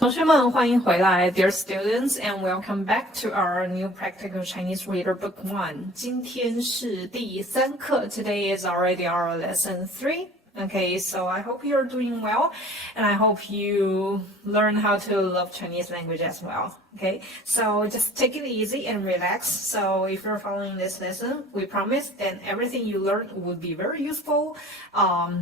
同学们，欢迎回来 Dear students, and welcome back to our new practical Chinese reader book 1. 今天是第3课 Today is already our lesson 3. Okay, so I hope you're doing well, and I hope you learn how to love Chinese language as well. Okay, so just take it easy and relax. So if you're following this lesson, we promise that everything you learn would be very useful,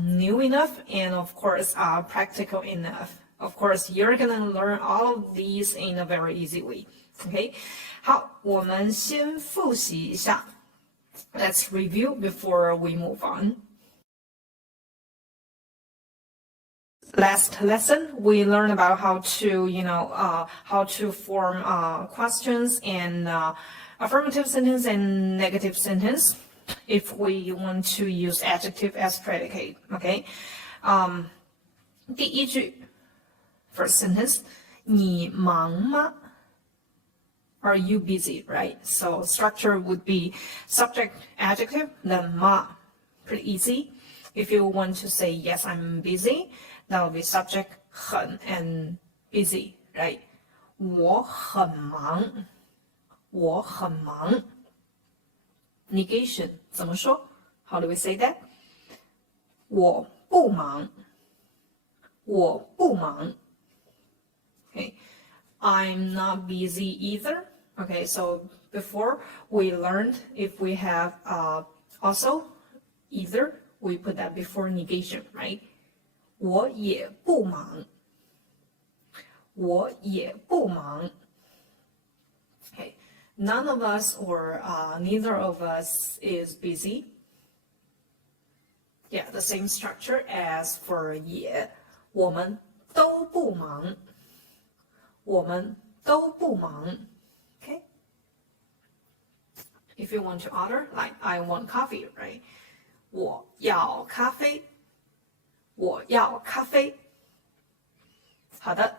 new enough, and of course, practical enough. Of course, you're gonna learn all of these in a very easy way. Okay, 好，我们先复习一下。Let's review before we move on. Last lesson, we learned about how to, how to form questions and affirmative sentence and negative sentence if we want to use adjective as predicate. Okay, 第一句。First sentence, 你忙吗? Are you busy, right? So structure would be subject, adjective, then 吗. Pretty easy. If you want to say, yes, I'm busy, that will be subject, 很 and busy, right? 我很忙. 我很忙. Negation, 怎么说? How do we say that? 我不忙. 我不忙. Okay, I'm not busy either. Okay, so before we learned if we have also either, we put that before negation, right? 我也不忙. 我也不忙. Okay, none of us or neither of us is busy. Yeah, the same structure as for 也. 我们都不忙. 我们都不忙. Okay? If you want to order, like I want coffee, right? 我要咖啡. 我要咖啡. 好的.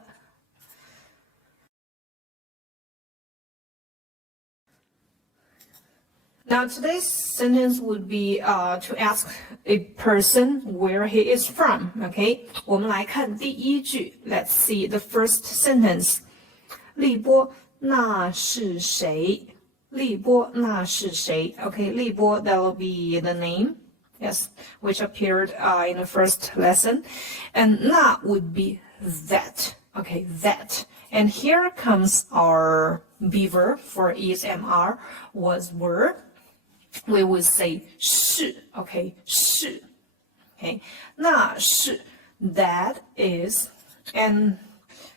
Now today's sentence would be to ask a person where he is from. Okay, 我们来看第一句. Let's see the first sentence. 立波，那是谁? 立波，那是谁? Okay, 立波, that will be the name. Yes, which appeared in the first lesson. And 那 would be that. Okay, that. And here comes our beaver for is and are was were. We would say 是, okay, 是. Okay, 那是, that is, and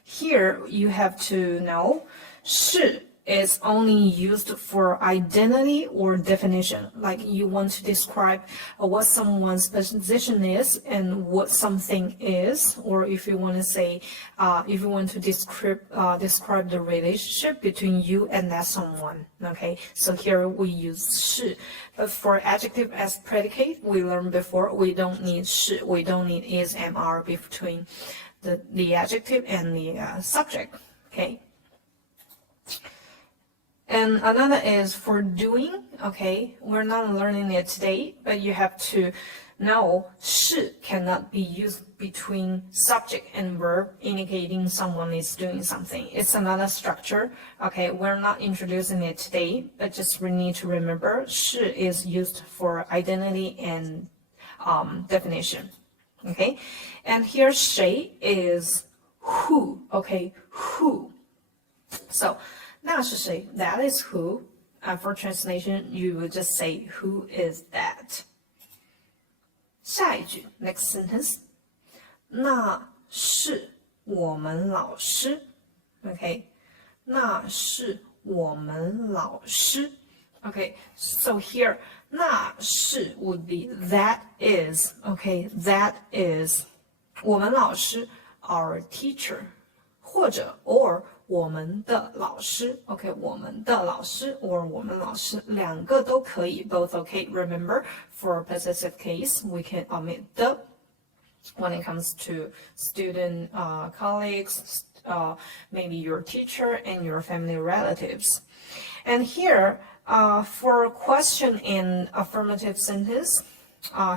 here you have to know 是 is only used for identity or definition. Like you want to describe what someone's position is and what something is, or if you want to say, if you want to describe the relationship between you and that someone. Okay, so here we use 是. But for adjective as predicate, we learned before we don't need 是, we don't need is and are between the adjective and the subject. Okay. And another is for doing. Okay, we're not learning it today, but you have to know 是 cannot be used between subject and verb indicating someone is doing something. It's another structure. Okay, we're not introducing it today, but just we need to remember 是 is used for identity and definition. Okay, and here 谁 is who. Okay, who. So 那是谁? That is who. For translation, you would just say, who is that? 下一句, next sentence. 那是我们老师. Okay. 那是我们老师. Okay. So here, 那是 would be that is. Okay. That is. 我们老师, our teacher. 或者 or 我们的老师 OK 我们的老师 or 我们老师两个都可以 both okay. Remember for possessive case we can omit the when it comes to student colleagues maybe your teacher and your family relatives. And here for question in affirmative sentence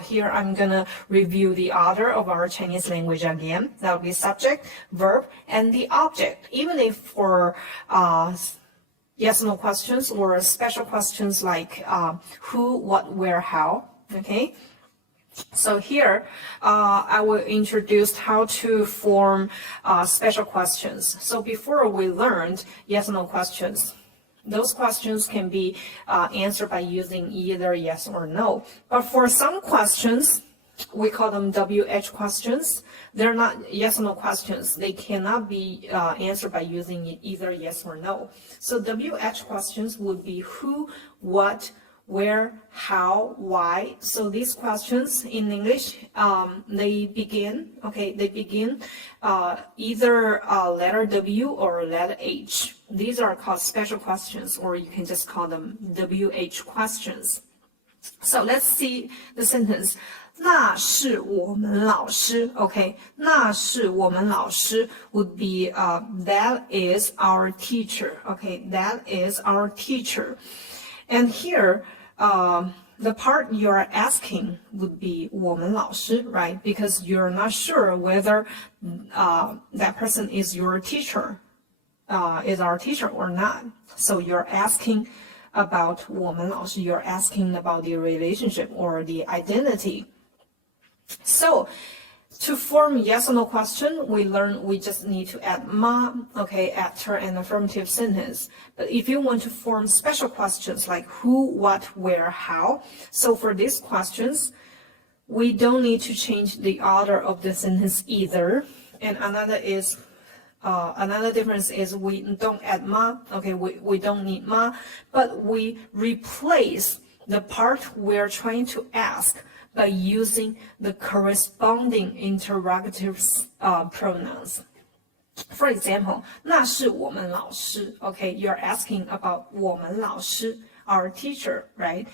Here I'm gonna review the order of our Chinese language again. That will be subject, verb, and the object. Even if for yes or no questions or special questions like who, what, where, how, okay? So here, I will introduce how to form special questions. So before we learned yes or no questions, those questions can be answered by using either yes or no. But for some questions, we call them WH questions. They're not yes or no questions. They cannot be answered by using either yes or no. So WH questions would be who, what, where, how, why. So these questions in English, they begin either letter W or letter H. These are called special questions, or you can just call them WH questions. So let's see the sentence. 那是我们老师 Okay, 那是我们老师 would be that is our teacher. Okay, that is our teacher. And here, the part you're asking would be 我们老师, right? Because you're not sure whether that person is your teacher, is our teacher or not. So you're asking about 我们老师, you're asking about the relationship or the identity. So to form yes or no question, we just need to add ma, okay, after an affirmative sentence. But if you want to form special questions like who, what, where, how, so for these questions, we don't need to change the order of the sentence either. And another difference is we don't add ma, okay, we don't need ma, but we replace the part we're trying to ask by using the corresponding interrogative pronouns. For example, 那是我们老师 Okay, you're asking about 我们老师 our teacher, right?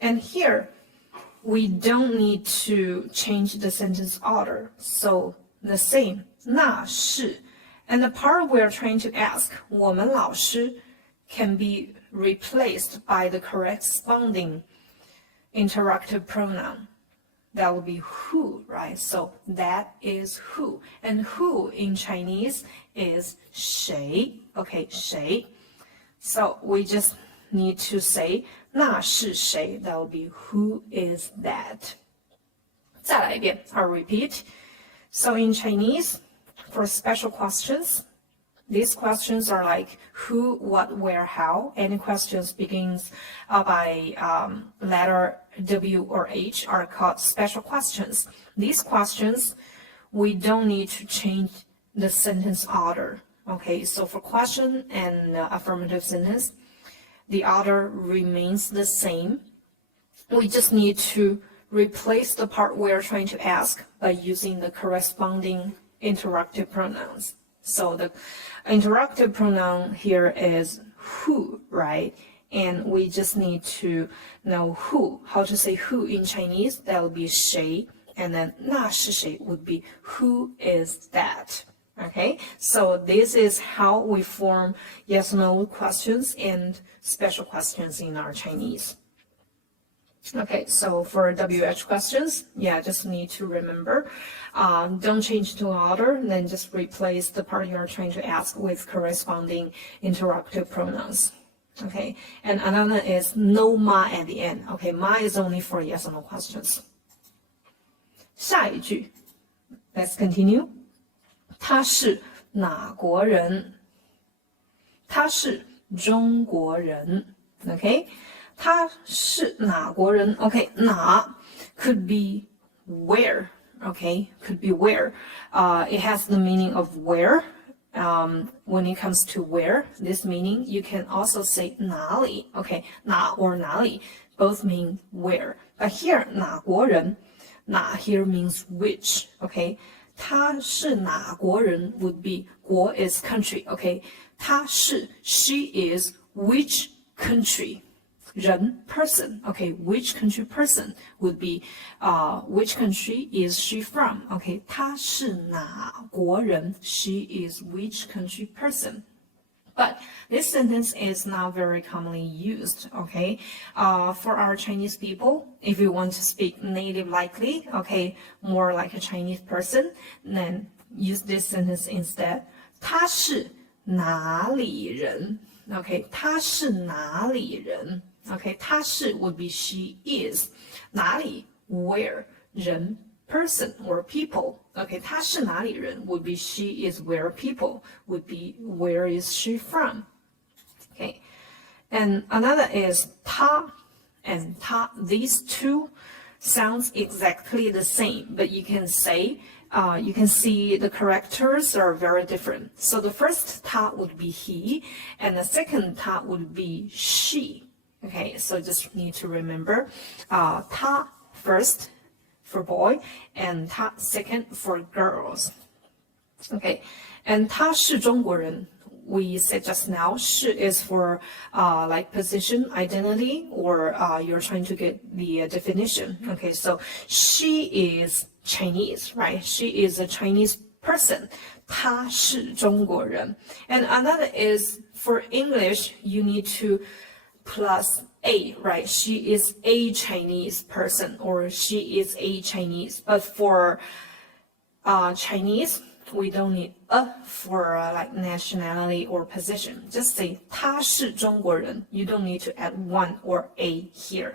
And here, we don't need to change the sentence order. So the same, 那是. And the part we're trying to ask, 我们老师 can be replaced by the corresponding interrogative pronoun. That would be who, right? So that is who. And who in Chinese is 谁. Okay, 谁. So we just need to say 那是谁. That would be who is that. 再来一遍, I'll repeat. So in Chinese, for special questions, these questions are like who, what, where, how. Any questions begins by letter W or H are called special questions. These questions, we don't need to change the sentence order. Okay, so for question and affirmative sentence, the order remains the same. We just need to replace the part we're trying to ask by using the corresponding interrogative pronouns. So the interrogative pronoun here is who, right? And we just need to know who, how to say who in Chinese. That would be 谁. And then 那是谁 would be who is that. Okay, so this is how we form yes or no questions and special questions in our Chinese. Okay, so for WH questions, yeah, just need to remember, don't change to order, then just replace the part you're trying to ask with corresponding interrogative pronouns. Okay, and another is no ma at the end. Okay, ma is only for yes or no questions. 下一句, let's continue. 他是哪国人? 他是中国人. Okay, 他是哪国人? Okay, 哪 could be where. Okay, could be where. It has the meaning of where. When it comes to where, this meaning, you can also say 哪里. Okay, 哪 or 哪里 both mean where. But here, 哪国人, 哪 here means which. Okay, 他是哪国人 would be 国 is country. Okay, 他是 she is which country. 人 person. Okay, which country person would be which country is she from? Okay, 她是哪国人 she is which country person. But this sentence is not very commonly used, okay? For our Chinese people, if you want to speak native likely, okay, more like a Chinese person, then use this sentence instead. 他是哪里人 Okay, 他是哪里人 Okay, 他是 would be she is. 哪里 where 人 person or people. Okay, 他是哪里人 would be she is where people would be where is she from. Okay, and another is 他 and 他. These two sounds exactly the same, but you can say you can see the characters are very different. So the first 他 would be he, and the second 他 would be she. Okay, so just need to remember 他 first for boy, and 他 second for girls. Okay, and 他是中国人. We said just now, 是 is for like position, identity, or you're trying to get the definition. Okay, so she is Chinese, right? She is a Chinese person. 她是中国人. And another is for English, you need to plus a, right? She is a Chinese person, or she is a Chinese. But for Chinese, we don't need a for like nationality or position. Just say 她是中国人. You don't need to add one or a here.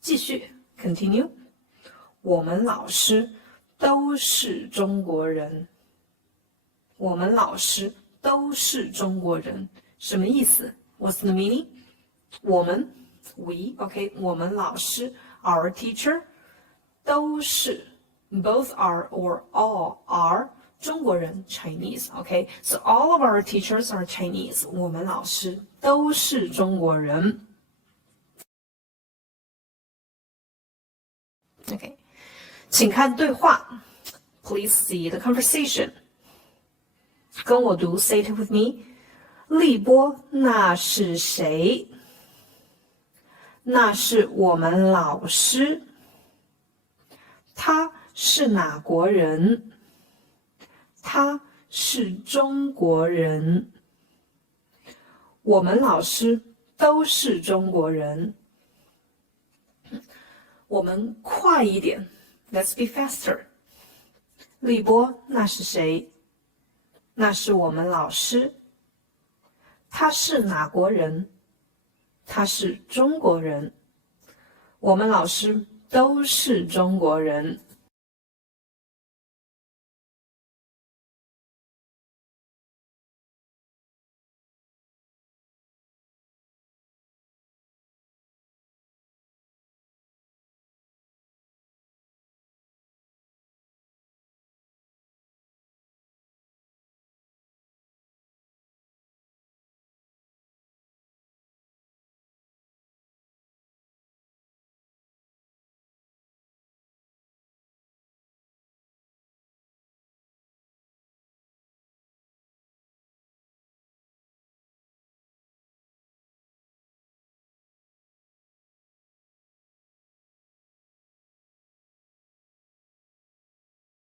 继续 continue. 我们老师都是中国人。我们老师都是中国人。什么意思 What's the meaning? 我们 we, okay, 我们老师 our teacher 都是 both are or all are 中国人 Chinese, okay? So all of our teachers are Chinese. 我们老师都是中国人。Okay, 请看对话。Please see the conversation. 跟我读 say it with me. 立波，那是谁？那是我们老师。他是哪国人？他是中国人。我们老师都是中国人。我们快一点 ，Let's be faster. 立波，那是谁？那是我们老师。他是哪国人？他是中国人。我们老师都是中国人。